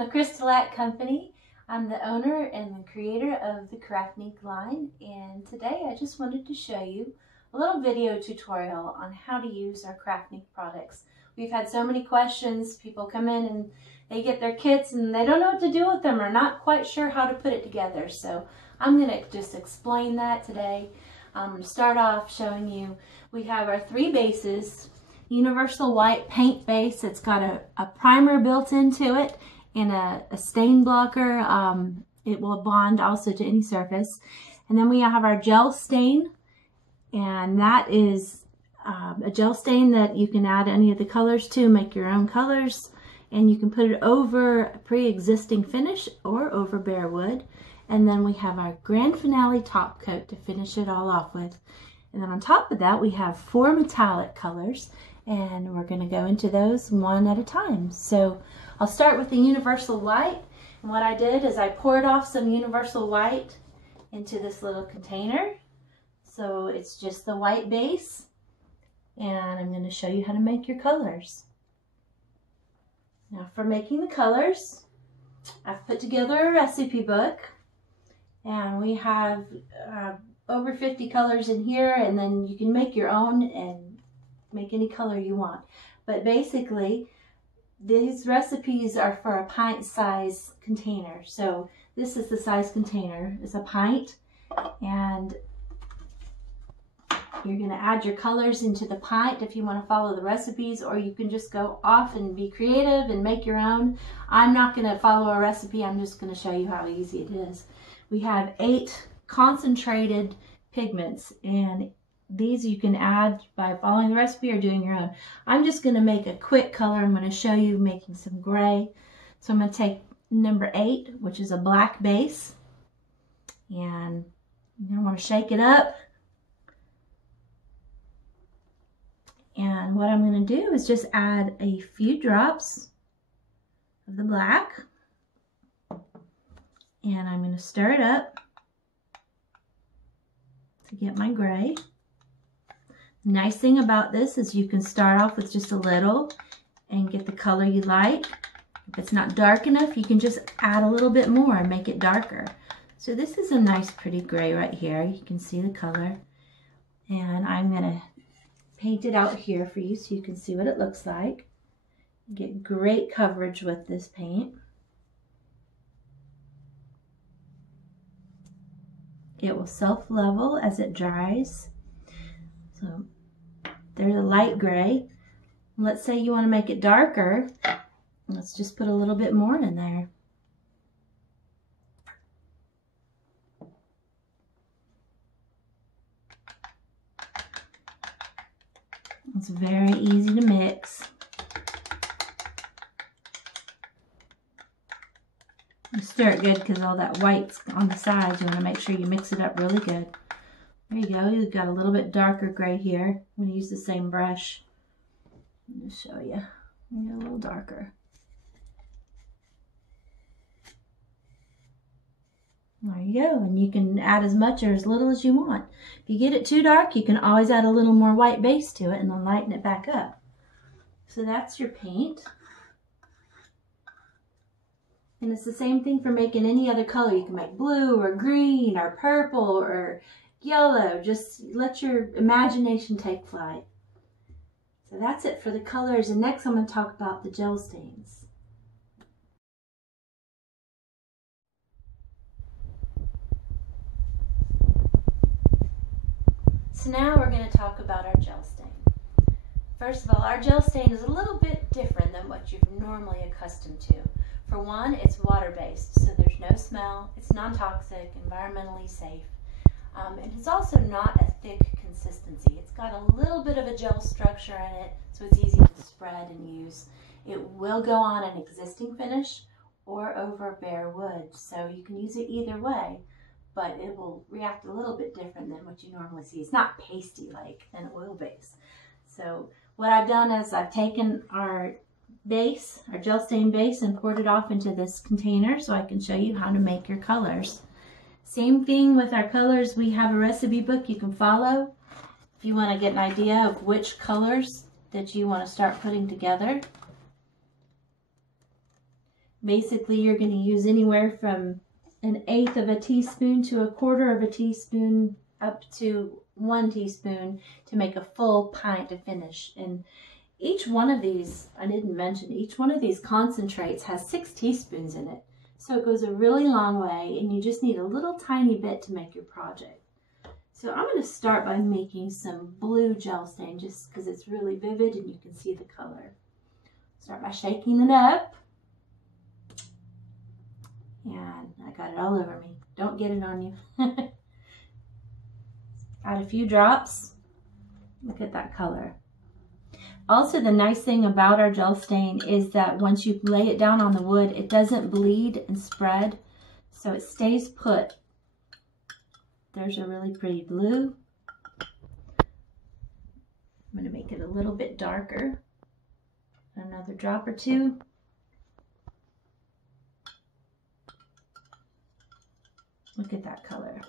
the Crystalite Company. I'm the owner and the creator of the CraftNique line, and today I just wanted to show you a little video tutorial on how to use our CraftNique products. We've had so many questions. People come in and they get their kits and they don't know what to do with them or not quite sure how to put it together. So I'm going to just explain that today. I'm going to start off showing you, we have our 3 bases. Universal white paint base. It's got a primer built into it and a stain blocker. It will bond also to any surface. And then we have our gel stain, and that is a gel stain that you can add any of the colors to, make your own colors, and you can put it over a pre-existing finish or over bare wood. And then we have our grand finale top coat to finish it all off with. And then on top of that we have 4 metallic colors, and we're going to go into those one at a time. So I'll start with the universal white, and what I did is I poured off some universal white into this little container. So it's just the white base, and I'm going to show you how to make your colors. Now for making the colors, I've put together a recipe book, and we have over 50 colors in here, and then you can make your own and make any color you want. But basically these recipes are for a pint size container. So this is the size container. It's a pint, and you're going to add your colors into the pint if you want to follow the recipes, or you can just go off and be creative and make your own. I'm not going to follow a recipe. I'm just going to show you how easy it is. We have 8 concentrated pigments, and these you can add by following the recipe or doing your own. I'm just going to make a quick color. I'm going to show you making some gray. So I'm going to take number 8, which is a black base, and you're going to want to shake it up. And what I'm going to do is just add a few drops of the black, and I'm going to stir it up to get my gray. Nice thing about this is you can start off with just a little and get the color you like. If it's not dark enough, you can just add a little bit more and make it darker. So this is a nice pretty gray right here. You can see the color. And I'm going to paint it out here for you so you can see what it looks like. Get great coverage with this paint. It will self-level as it dries. So there's a light gray. Let's say you want to make it darker. Let's just put a little bit more in there. It's very easy to mix. You stir it good because all that white's on the sides. You want to make sure you mix it up really good. There you go. You've got a little bit darker gray here. I'm going to use the same brush. Let me show you. A little darker. There you go. And you can add as much or as little as you want. If you get it too dark, you can always add a little more white base to it and then lighten it back up. So that's your paint. And it's the same thing for making any other color. You can make blue or green or purple or yellow. Just let your imagination take flight. So that's it for the colors, and next I'm going to talk about the gel stains. So now we're going to talk about our gel stain. First of all, our gel stain is a little bit different than what you're normally accustomed to. For one, it's water-based, so there's no smell, it's non-toxic, environmentally safe. And it's also not a thick consistency. It's got a little bit of a gel structure in it, so it's easy to spread and use. It will go on an existing finish or over bare wood, so you can use it either way, but it will react a little bit different than what you normally see. It's not pasty like an oil base. So what I've done is I've taken our base, our gel stain base, and poured it off into this container so I can show you how to make your colors. Same thing with our colors. We have a recipe book you can follow if you want to get an idea of which colors that you want to start putting together. Basically, you're going to use anywhere from 1/8 of a teaspoon to 1/4 of a teaspoon up to 1 teaspoon to make a full pint to finish. And each one of these, I didn't mention, each one of these concentrates has 6 teaspoons in it. So it goes a really long way, and you just need a little tiny bit to make your project. So I'm going to start by making some blue gel stain just because it's really vivid and you can see the color. Start by shaking it up. And I got it all over me. Don't get it on you. Add a few drops. Look at that color. Also, the nice thing about our gel stain is that once you lay it down on the wood, it doesn't bleed and spread, so it stays put. There's a really pretty blue. I'm going to make it a little bit darker. Another drop or two. Look at that color.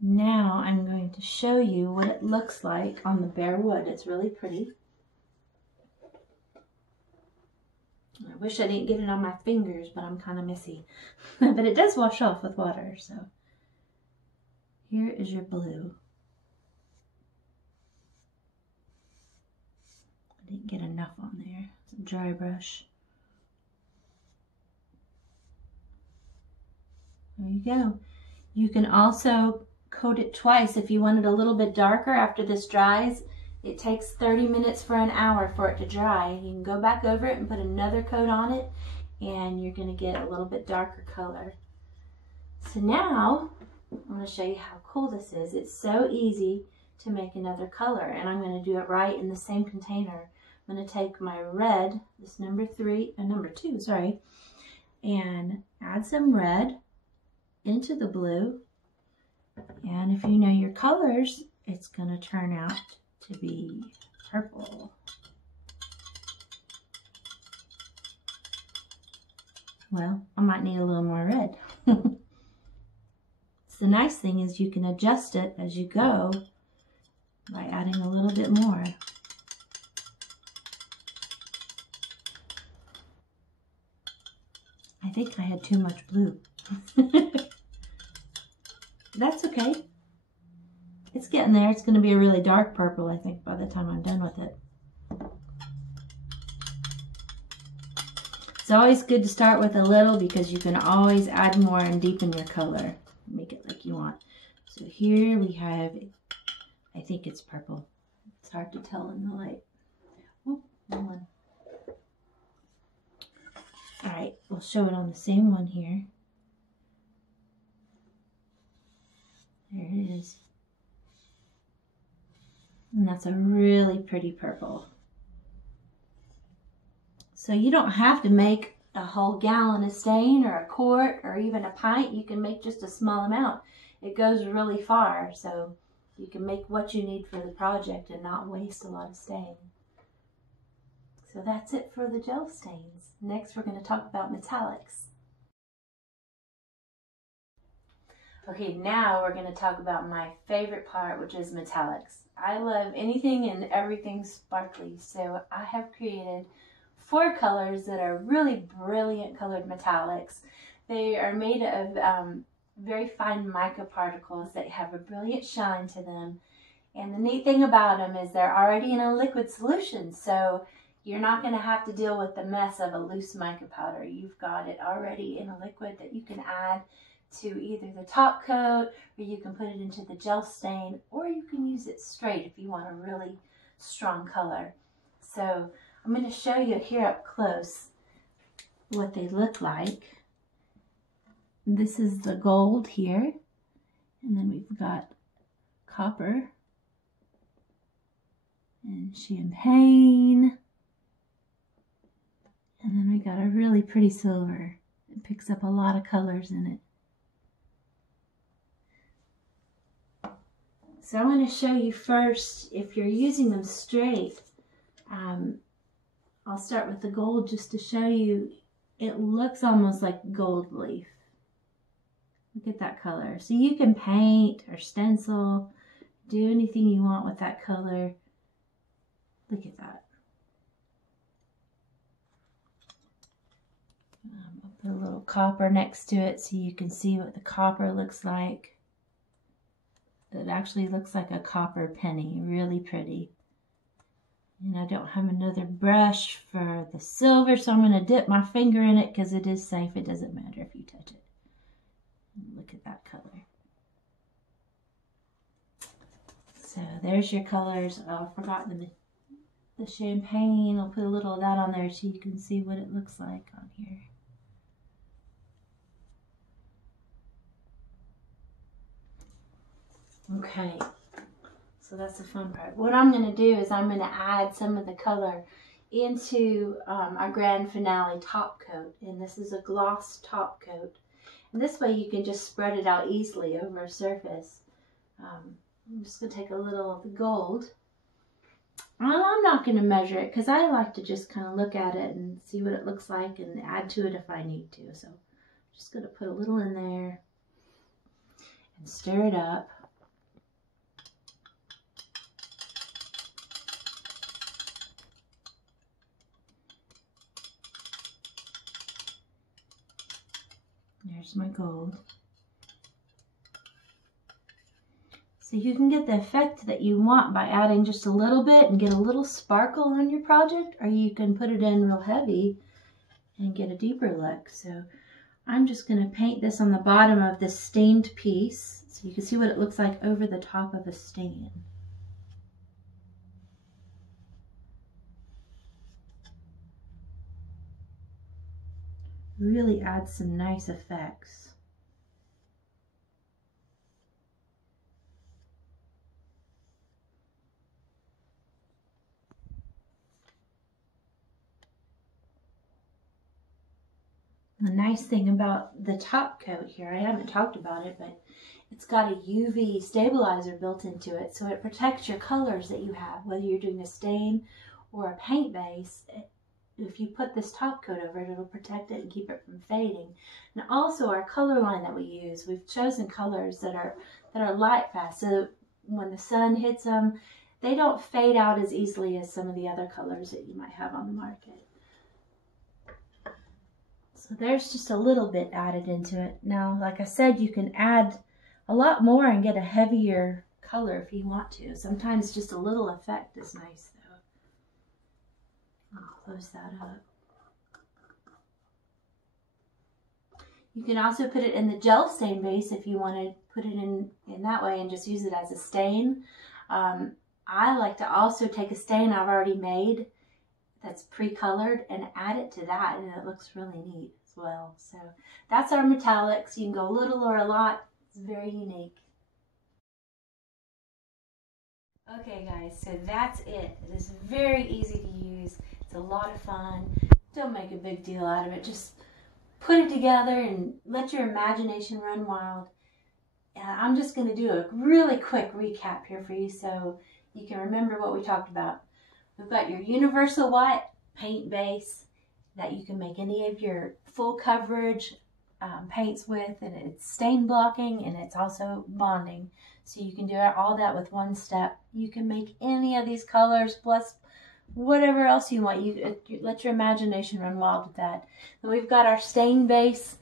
Now I'm going to show you what it looks like on the bare wood. It's really pretty. I wish I didn't get it on my fingers, but I'm kind of messy. But it does wash off with water, so. Here is your blue. I didn't get enough on there. It's a dry brush. There you go. You can also coat it twice if you want it a little bit darker after this dries. It takes 30 minutes for an hour for it to dry. You can go back over it and put another coat on it, and you're going to get a little bit darker color. So now I'm going to show you how cool this is. It's so easy to make another color, and I'm going to do it right in the same container. I'm going to take my red, this number 2, sorry, and add some red into the blue. And if you know your colors, it's going to turn out to be purple. Well, I might need a little more red. So the nice thing is you can adjust it as you go by adding a little bit more. I think I had too much blue. That's okay. It's getting there. It's going to be a really dark purple, I think, by the time I'm done with it. It's always good to start with a little because you can always add more and deepen your color. Make it like you want. So here we have, I think it's purple. It's hard to tell in the light. Oop, wrong one. All right, we'll show it on the same one here. There it is. And that's a really pretty purple. So you don't have to make a whole gallon of stain or a quart or even a pint. You can make just a small amount. It goes really far, so you can make what you need for the project and not waste a lot of stain. So that's it for the gel stains. Next, we're going to talk about metallics. Okay, now we're going to talk about my favorite part, which is metallics. I love anything and everything sparkly, so I have created 4 colors that are really brilliant colored metallics. They are made of very fine mica particles that have a brilliant shine to them. And the neat thing about them is they're already in a liquid solution, so you're not going to have to deal with the mess of a loose mica powder. You've got it already in a liquid that you can add to either the top coat, or you can put it into the gel stain, or you can use it straight if you want a really strong color. So I'm going to show you here up close what they look like. This is the gold here, and then we've got copper and champagne, and then we got a really pretty silver. It picks up a lot of colors in it. So I'm going to show you first, if you're using them straight, I'll start with the gold just to show you. It looks almost like gold leaf. Look at that color. So you can paint or stencil, do anything you want with that color. Look at that. Put a little copper next to it so you can see what the copper looks like. It actually looks like a copper penny, really pretty. And I don't have another brush for the silver, so I'm going to dip my finger in it because it is safe. It doesn't matter if you touch it. Look at that color. So there's your colors. Oh, I forgot the champagne. I'll put a little of that on there so you can see what it looks like on here. Okay, so that's the fun part. What I'm going to do is I'm going to add some of the color into our grand finale top coat. And this is a gloss top coat. And this way you can just spread it out easily over a surface. I'm just going to take a little of the gold. Well, I'm not going to measure it because I like to just kind of look at it and see what it looks like and add to it if I need to. So I'm just going to put a little in there and stir it up. There's my gold. So you can get the effect that you want by adding just a little bit and get a little sparkle on your project, or you can put it in real heavy and get a deeper look. So I'm just going to paint this on the bottom of this stained piece so you can see what it looks like over the top of a stain. Really adds some nice effects. The nice thing about the top coat here, I haven't talked about it, but it's got a UV stabilizer built into it, so it protects your colors that you have, whether you're doing a stain or a paint base. If you put this top coat over it, it'll protect it and keep it from fading. And also our color line that we use, we've chosen colors that are light fast, so when the sun hits them, they don't fade out as easily as some of the other colors that you might have on the market. So there's just a little bit added into it. Now, like I said, you can add a lot more and get a heavier color if you want to. Sometimes just a little effect is nice though. I'll close that up. You can also put it in the gel stain base if you want to put it in that way and just use it as a stain. I like to also take a stain I've already made that's pre-colored and add it to that, and it looks really neat as well. So that's our metallics. You can go little or a lot. It's very unique. Okay guys, so that's it. It is very easy to use. It's a lot of fun. Don't make a big deal out of it. Just put it together and let your imagination run wild. I'm just going to do a really quick recap here for you so you can remember what we talked about. We've got your universal white paint base that you can make any of your full coverage paints with, and it's stain blocking and it's also bonding. So you can do all that with one step. You can make any of these colors plus whatever else you want. You let your imagination run wild with that. Then we've got our stain base.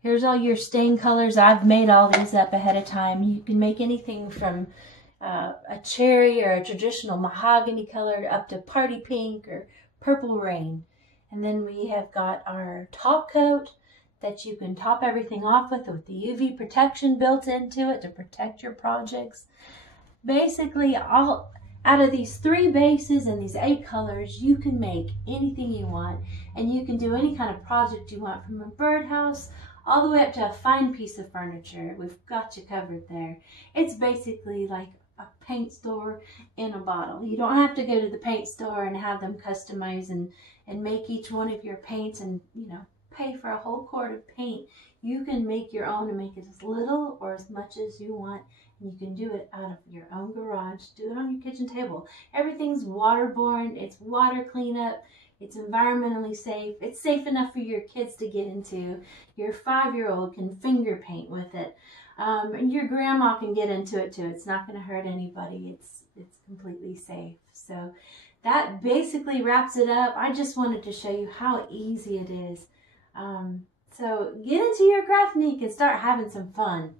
Here's all your stain colors. I've made all these up ahead of time. You can make anything from a cherry or a traditional mahogany color up to party pink or purple rain. And then we have got our top coat that you can top everything off with the UV protection built into it to protect your projects. Basically, all out of these 3 bases and these 8 colors, you can make anything you want, and you can do any kind of project you want, from a birdhouse all the way up to a fine piece of furniture. We've got you covered there. It's basically like a paint store in a bottle. You don't have to go to the paint store and have them customize and make each one of your paints and, you know, pay for a whole quart of paint. You can make your own and make it as little or as much as you want. And you can do it out of your own garage. Do it on your kitchen table. Everything's waterborne. It's water cleanup. It's environmentally safe. It's safe enough for your kids to get into. Your 5-year-old can finger paint with it. And your grandma can get into it too. It's not going to hurt anybody. It's completely safe. So that basically wraps it up. I just wanted to show you how easy it is. So get into your CraftNique and start having some fun.